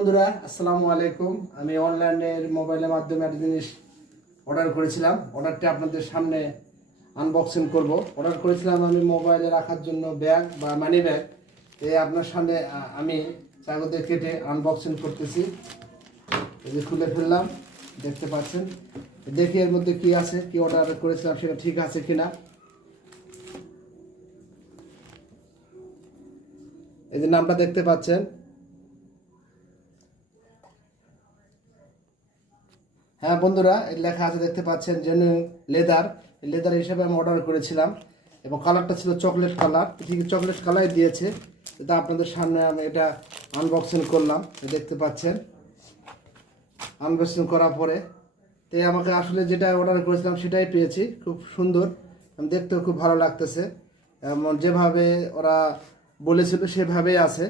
বন্ধুরা আসসালামু আলাইকুম। আমি অনলাইনের মোবাইলের মাধ্যমে একটা জিনিস অর্ডার করেছিলাম। অর্ডারটি আপনাদের সামনে আনবক্সিং করব। অর্ডার করেছিলাম আমি মোবাইলে রাখার জন্য ব্যাগ বা মানি ব্যাগ। আপনার সামনে আমি কাগজে কেটে আনবক্সিং করতেছি। এই যে খুলে ফেললাম, দেখতে পাচ্ছেন। দেখি এর মধ্যে কি আছে, কি অর্ডার করেছিলাম সেটা ঠিক আছে কিনা। এই যে নামটা দেখতে পাচ্ছেন। হ্যাঁ বন্ধুরা, লেখা আছে দেখতে পাচ্ছেন জেনুইন লেদার হিসেবে আমি অর্ডার করেছিলাম এবং কালারটা ছিল চকলেট কালার। ঠিক চকলেট কালার দিয়েছে। এটা আপনাদের সামনে আমি এটা আনবক্সিং করলাম, দেখতে পাচ্ছেন। আনবক্সিং করার পরে আমাকে আসলে যেটা অর্ডার করেছিলাম সেটাই পেয়েছি। খুব সুন্দর, আমি দেখতেও খুব ভালো লাগতেছে। এমন যেভাবে ওরা বলেছিল সেভাবে আছে।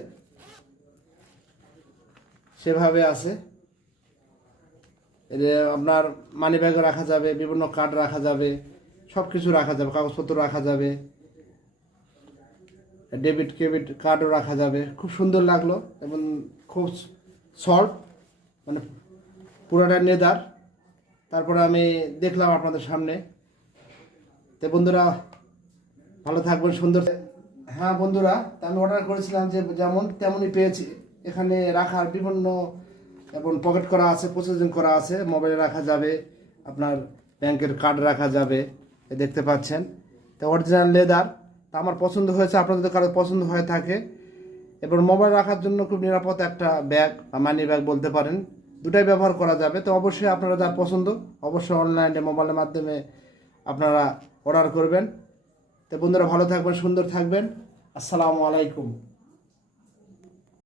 আপনার মানি ব্যাগও রাখা যাবে, বিভিন্ন কার্ড রাখা যাবে, সব কিছু রাখা যাবে, কাগজপত্র রাখা যাবে, ডেবিট ক্রেডিট কার্ডও রাখা যাবে। খুব সুন্দর লাগলো এবং খুব সফট, মানে পুরোটা লেদার। তারপরে আমি দেখলাম আপনাদের সামনে। তো বন্ধুরা ভালো থাকবেন, সুন্দর। হ্যাঁ বন্ধুরা, আমি অর্ডার করেছিলাম যে যেমন তেমনই পেয়েছি। এখানে রাখার বিভিন্ন এবং পকেট করা আছে, প্রসেসিং করা আছে, মোবাইলে রাখা যাবে, আপনার ব্যাংকের কার্ড রাখা যাবে, দেখতে পাচ্ছেন। তো অরিজিনাল লেদার, তা আমার পছন্দ হয়েছে, আপনাদের কারো পছন্দ হয়ে থাকে। এবং মোবাইল রাখার জন্য খুব নিরাপদ একটা ব্যাগ বা মানি ব্যাগ বলতে পারেন, দুটাই ব্যবহার করা যাবে। তো অবশ্যই আপনারা যা পছন্দ অবশ্যই অনলাইনে মোবাইলের মাধ্যমে আপনারা অর্ডার করবেন। তো বন্ধুরা ভালো থাকবেন, সুন্দর থাকবেন। আসসালামু আলাইকুম।